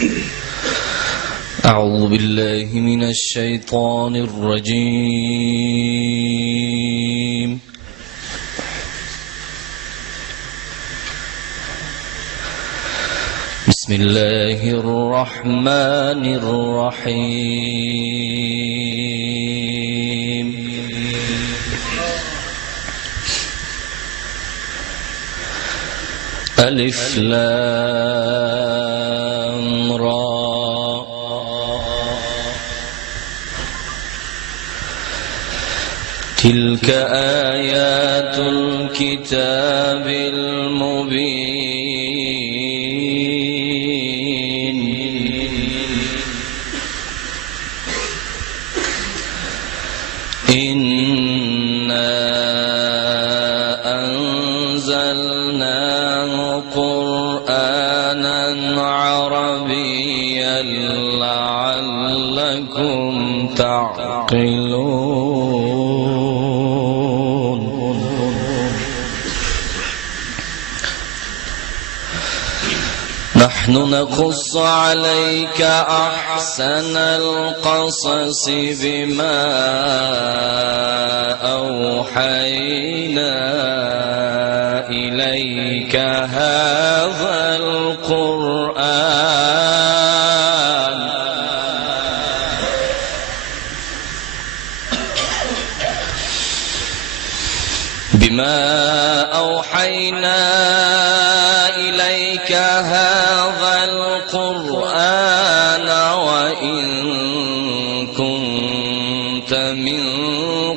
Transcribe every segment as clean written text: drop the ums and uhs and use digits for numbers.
أعوذ بالله من الشيطان الرجيم. بسم الله الرحمن الرحيم. ألف لام را تلك آيات الكتاب المبين. إنا أنزلناه قرآنا عربيا لعلكم تعقلون. نحن نقص عليك أحسن القصص بما أوحينا إليك هذا القرآن وإن كنت من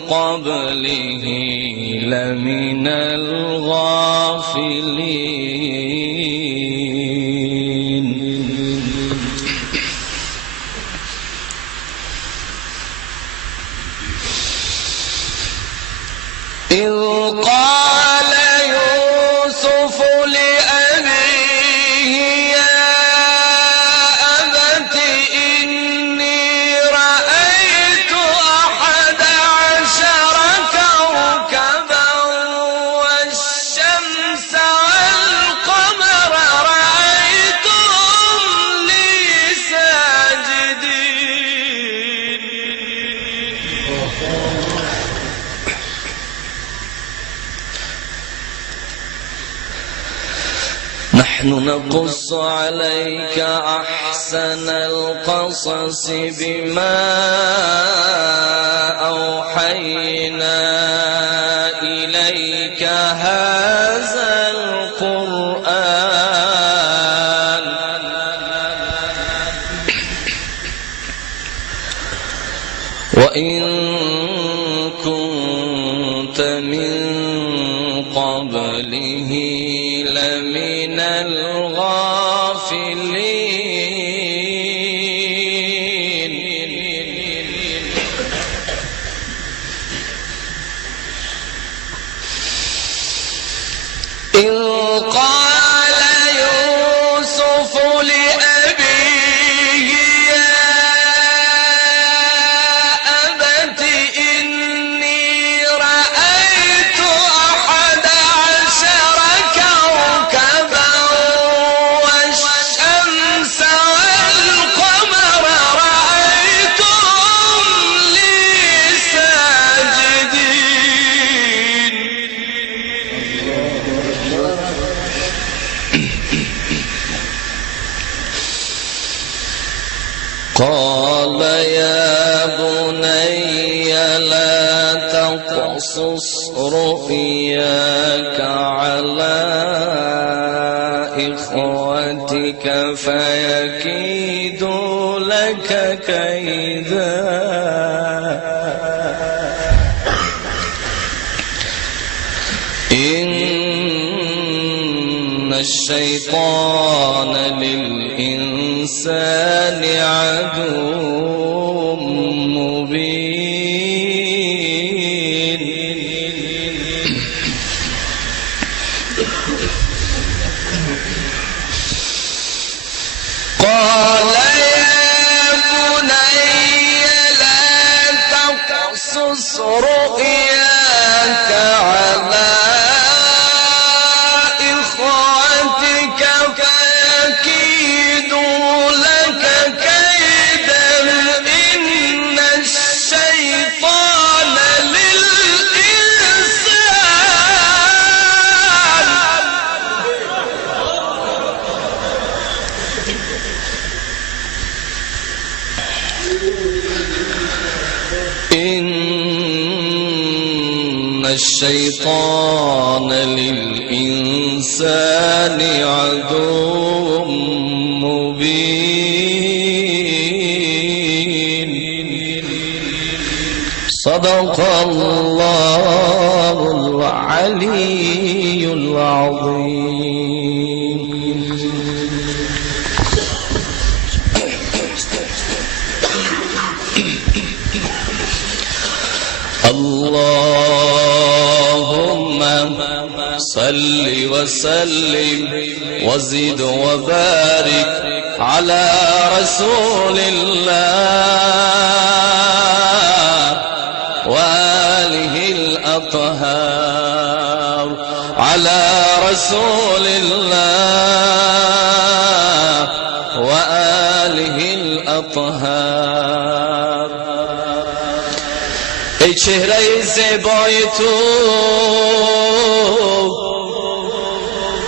قبله لمن الغافلين. إذ قال يوسف لأبيه يا أبت إني رأيت 11 كوكبا والشمس والقمر رأيتهم لي ساجدين. نحن نقص عليك أحسن القصص بما أوحينا إليك هذا القرآن وإن كنت من قبله لمن الغافلين. إذ قال يوسف لأبيه يا أبت إني رأيت 11 كوكبا والشمس والقمر رأيتهم لي ساجدين. قال يا بني لا تقصص رؤياك على إخوتك فيكيدوا لك كيدا. إن الشيطان للإنسان عدو مبين. قال يا بني لا تقصص رؤياك على إخوتك فيكيدوا لك الشيطان للإنسان عدو مبين صدق الله العلي العظيم. اللهم صل وسلم وزد وبارك على رسول الله وآله الأطهار على رسول الله وآله الأطهار. ای چهره زیبای تو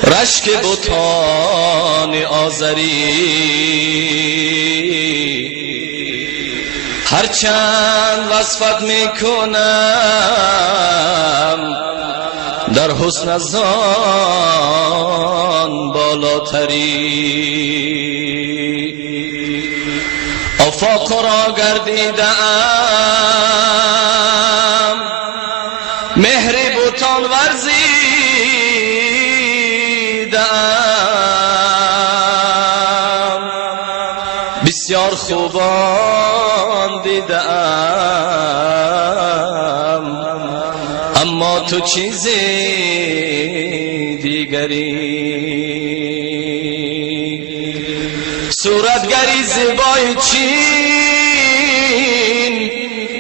رشک بتان آزری، هرچند وصفت میکنم در حسن از آن بالاتری. آفاق را گردیدم مهر بتان ورزیدم، بسیار خوبان دیدم، اما تو چیزی دیگری. صورتگری زیبای چین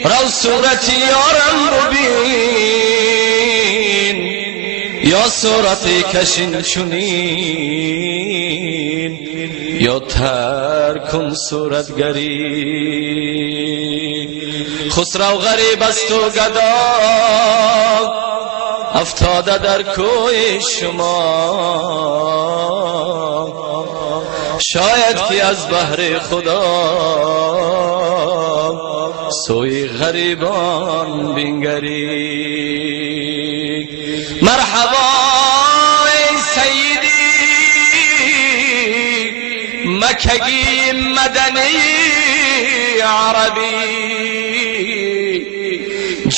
رو صورت یارم ببین، یا صورت کشین چونین یا تر کن صورتگری. خسرو غریب است و گدا افتاده در کوی شما، شاید که از بحر خدا سوی غریبان بینگری. مرحبا ای سیدی مکگی مدنی عربی،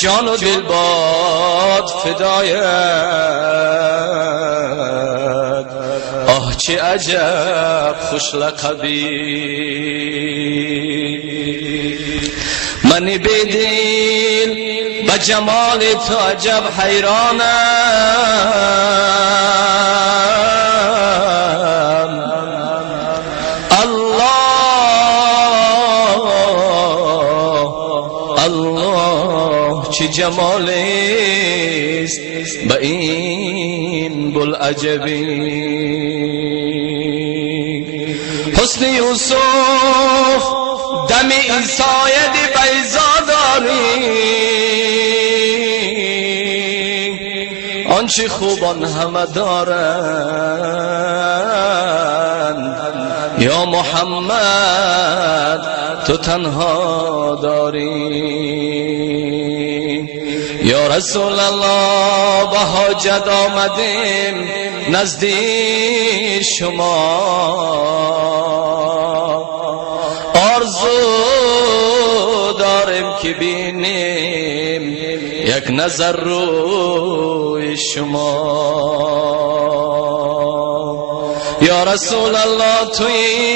جان و دل باد فدایت، آه چه عجب خوش لقبی. من بدل با جمال تو عجب حیرانم. الله الله چه جمال است با این بوالعجبی. حسن یوسف دم عیسایت بیضا داری، آنچه خوبان همه دارند، یا محمد تو تنها داری. یا رسول الله با حاجت آمدیم نزدیک شما، آرزو داریم که بینیم یک نظر روی شما. یا رسول الله توی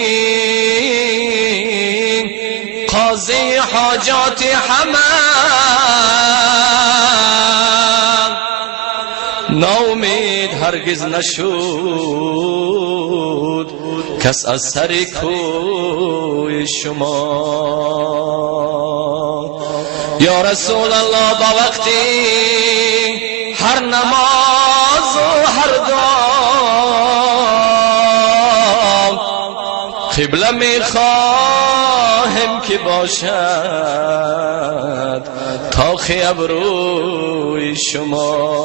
قاضی حاجات همه، ناامید هرگز نشد کس از سر کوی شما. یا رسول الله با وقتی هر نماز و هر دعا قبله میخواهم که باشد تاخ ابروی شما.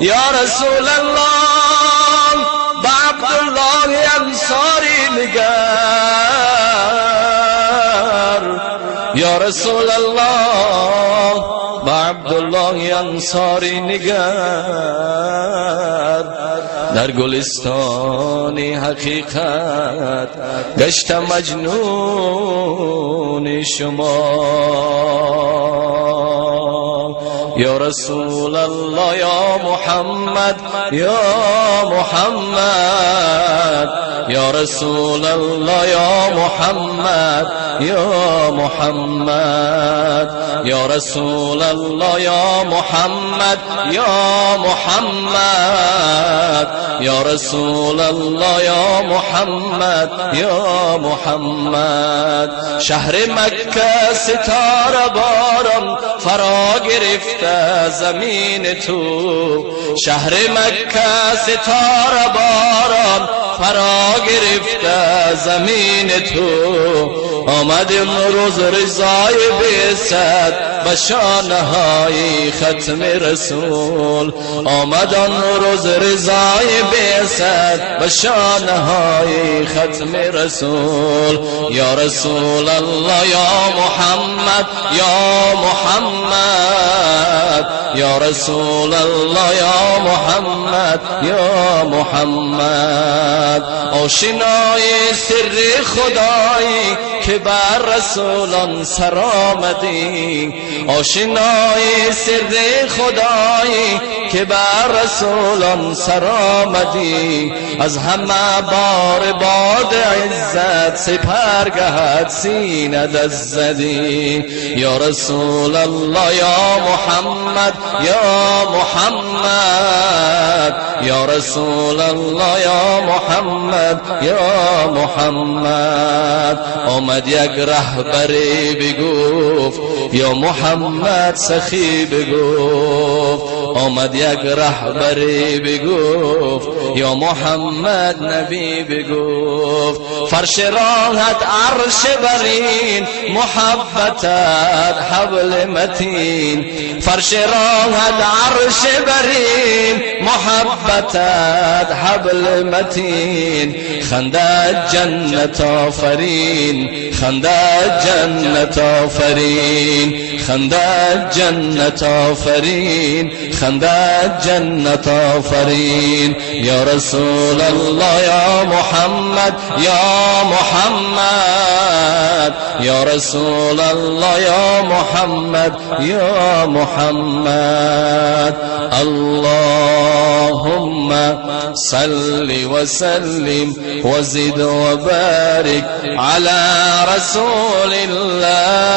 یا رسول الله با عبدالله انصاری نگر، یا رسول الله با عبدالله الله انصاری نگر، در گلستان حقیقت گشتم مجنون شما. یا رسول الله یا محمد یا محمد، یا رسول الله یا محمد یا محمد، یا رسول الله یا محمد یا محمد، یا رسول الله یا محمد یا محمد. شهر مکه ستاره باران فرا گرفته زمین تو، شهر مکه ستاره باران فرا گرفته زمین تو. آمد امروز رضای بعثت به شانهای ختم رسول، آمد آن روز رضای بعثت به شانهای ختم رسول. یا رسول الله یا محمد یا محمد، یا رسول الله یا محمد یا محمد. آشنای سر خدایی که بر رسولان سر آمدی، آشنای سر خدایی که بر رسولان سر آمدی. از همه بار باد عزت سپرگهت سینه دست زدی. یا رسول الله یا محمد یا محمد، یا رسول الله یا محمد یا محمد. آمد یک رهبری بگفت یا محمد سخی بگفت، آمد یک رهبری بگفت یا محمد نبی بگفت. فرش راحت عرش برین محبتت حبل متین، فرش راحت عرش برین محبتت حبل متین. خنده جنت آفرین، خنده جنت آفرین، خنده جنت آفرین، خنده جنت آفرین. یا رسول الله یا محمد یا محمد، یا رسول الله یا محمد یا محمد. اللهم صل وسلم وزد وبارك على رسول الله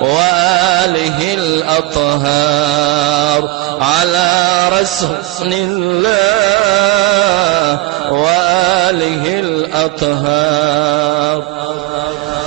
وآله الأطهار، على رسول الله وآله الأطهار.